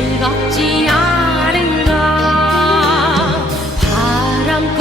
즐겁지 않은가. 바람